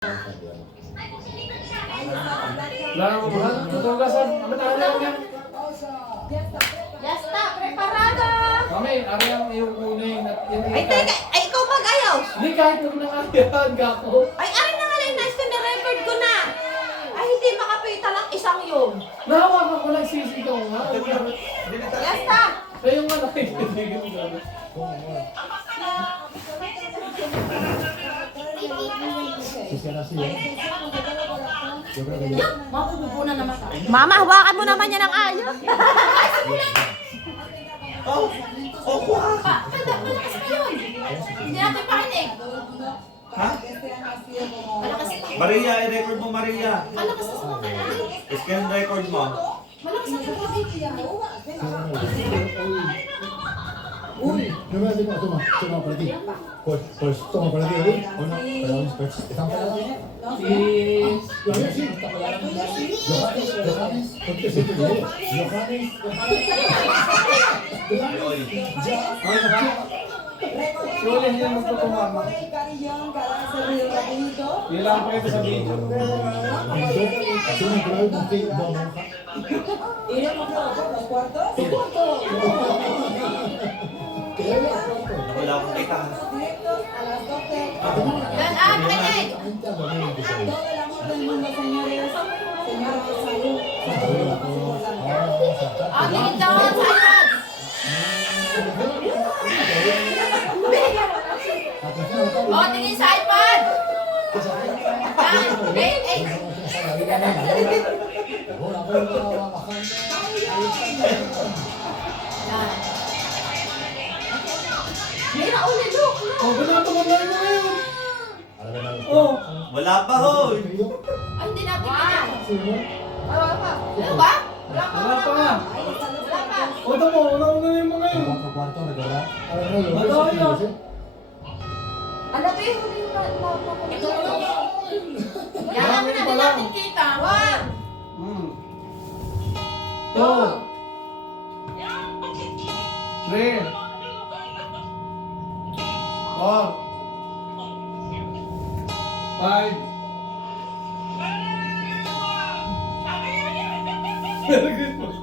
Ya está, preparado! Mami, ari ang iyong kunin at Ay, teka! Ay, ikaw mag-ayaw! Hindi kahit huwag nang ayahan ka ako. Ay, aray na nga lang, nice ko na-record ko na! Ay, hindi makapita lang isang yun. Nahawakan ko lang sisigaw nga. Ya está! Kayo nga nakikitigil ka. Mapupunan naman ka. Mama, hawakan mo naman yan ang ayaw. Hindi natin parinig. Ha? Malakas. Maria, i-record mo Maria. Malakas na sumakan. Scan record mo. Malakas na sumakan. Uy, no me hace toma para ti. Pues toma para ti, ¿vale? ¿O no? Pero ¿están parados? Sí. Johannes, ¿por qué se te lee? Johannes. Sulit niya magtutumama. Ilang pa ito sa video. Iremos luego por los cuartos. Wala akong kita. Directos a las 12. Yan, parinig. Todo el amor del mundo, señores. Señora, salud. Tingin doon, Simon. Tingin sa iPad. Mira ulit, look. Oh, pinapagabay mo ngayon. Oh. Wala pa ho. Ay, hindi natin kaya. Wala pa. Ano ba? Wala pa. Wala pa nga. Wala pa. O, ito mo, una-una na yung mga yun. Alam mo yung huli na ito. Yan ang Marami natin pa lang. natin kita. One. Two. Three. Four. Five. Very good.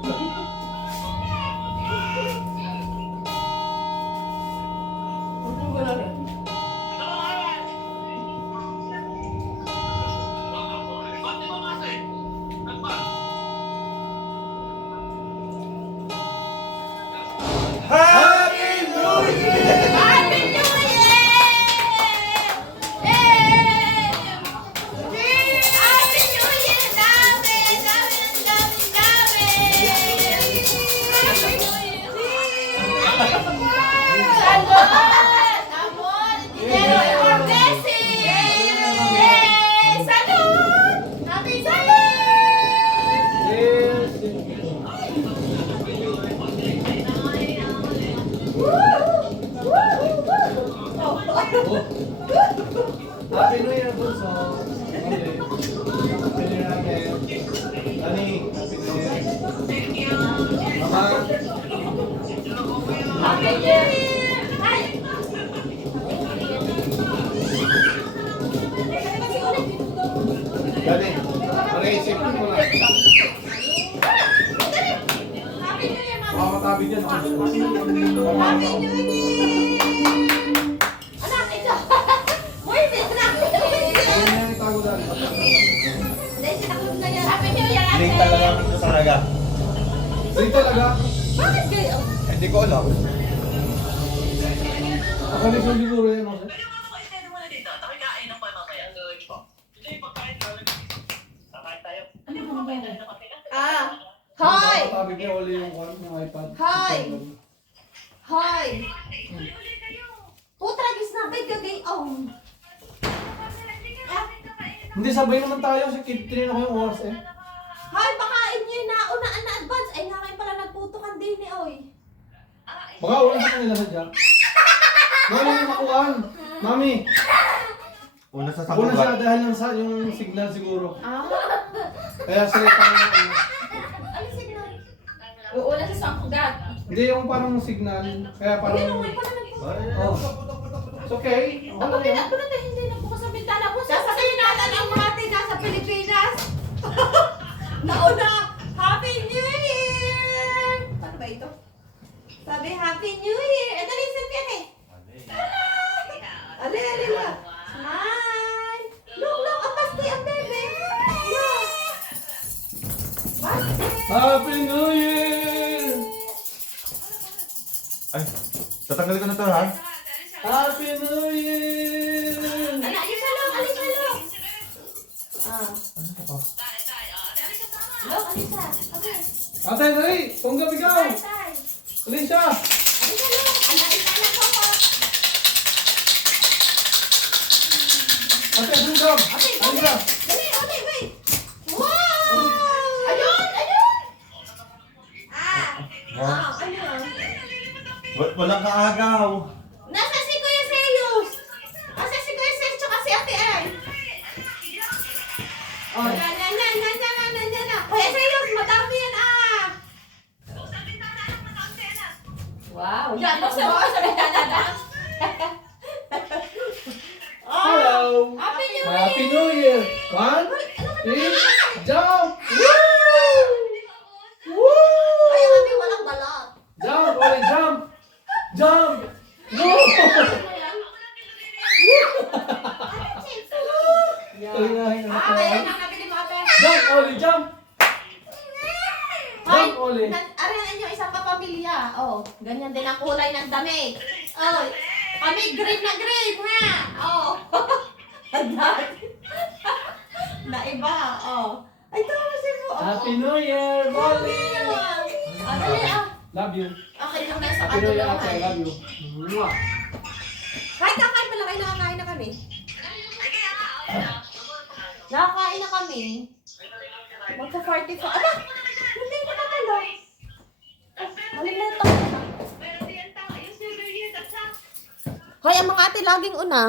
Happy New Year! Happy New Year! Yay! Happy New Year! Dami! Happy New Year! Salud! Amor! Dinero your blessing! Yay! Salud! Happy salud! Yes. Happy New Year, Bunso. Okay. Happy New Year natin. Dani, Happy New Year. Mama. Happy New Year! Ay! Dani, pare-isipin mo lang. Happy New Year, Mami! Makakatabi dyan. Happy New Year! Anak, ito! Uy, pinag! Ano yung itago dali? Dahil sinaklog na yan. Happy New Year, ate! Late talaga ito talaga. Sige talaga. Bakit kayo? Hindi ko alam. Ako rin sa siguro yan. Ako. Hoy! Makakatabi niya uli yung iPad. Hoy! Hoy! Putragis na ba gagay? Oh! Hindi sabay naman tayo. Si Kid, tinino ko yung oras eh. Hoy, pakain nyo yung naunaan na advance. Ay, nga kayo pala nagputukan din eh, oy. Baka ulan sa kanila sadya. Mami, yung makuhaan. Mami, Una sa una siya sabugan. dahil lang sa yung signal siguro. Ah? Kaya sila parang Ano signal? Uuna sa sangkugat. hindi yung parang signal. Kaya parang Ayun, may pala nagputukan. Ay, oh. It's okay. Ako, hindi na, hindi na bukas ang bintana ko. Sasabihin natin Tanggalin ko na to, ha? Happy New Year! Alis sa loob, alis sa loob. Ah. Loob, alis sa. Okay. Ate, dali! Tunggap ikaw! Tay. Alin siya! Alis sa loob. Ang dami na lang ako. Ate, tunggap! Okay, Alin siya! dali, okay, wait. Wow! Ayun, ayun. Ayun. Walang kaagaw. Nasa si Kuya Serious. Nasa si Kuya Serious tsaka si Ate Ay. Oh, yan. Kuya Serious, madami yan Wow. Yan, buksan mo sa bintana. Hello! Happy New Year! Happy New Year! 1, 2, jump! Woo! Ay, kami walang balot. Jump! Oli, jump! Jump! Woo! Tulingahin na Ah, ako. ayan ang nabili mo, Ate. Jump, Oli, jump! Jump, Oli! Arayan nyo, isang kapamilya. Oh, ganyan din ang kulay ng damit. Oh, kami green na green, ha? Oh. Na iba, oh. Ay, tama si mo. Happy New Year, Molly! Dali, Love you. Okay lang na sa Happy New Year, kanila. ate. I love you. Mwah. Kahit kakain pala kayo, nakakain na kami. Nakakain na kami. Magka-45. Ala! Hindi na natalo. Malimutan ko na. Hoy, ang mga ate laging una.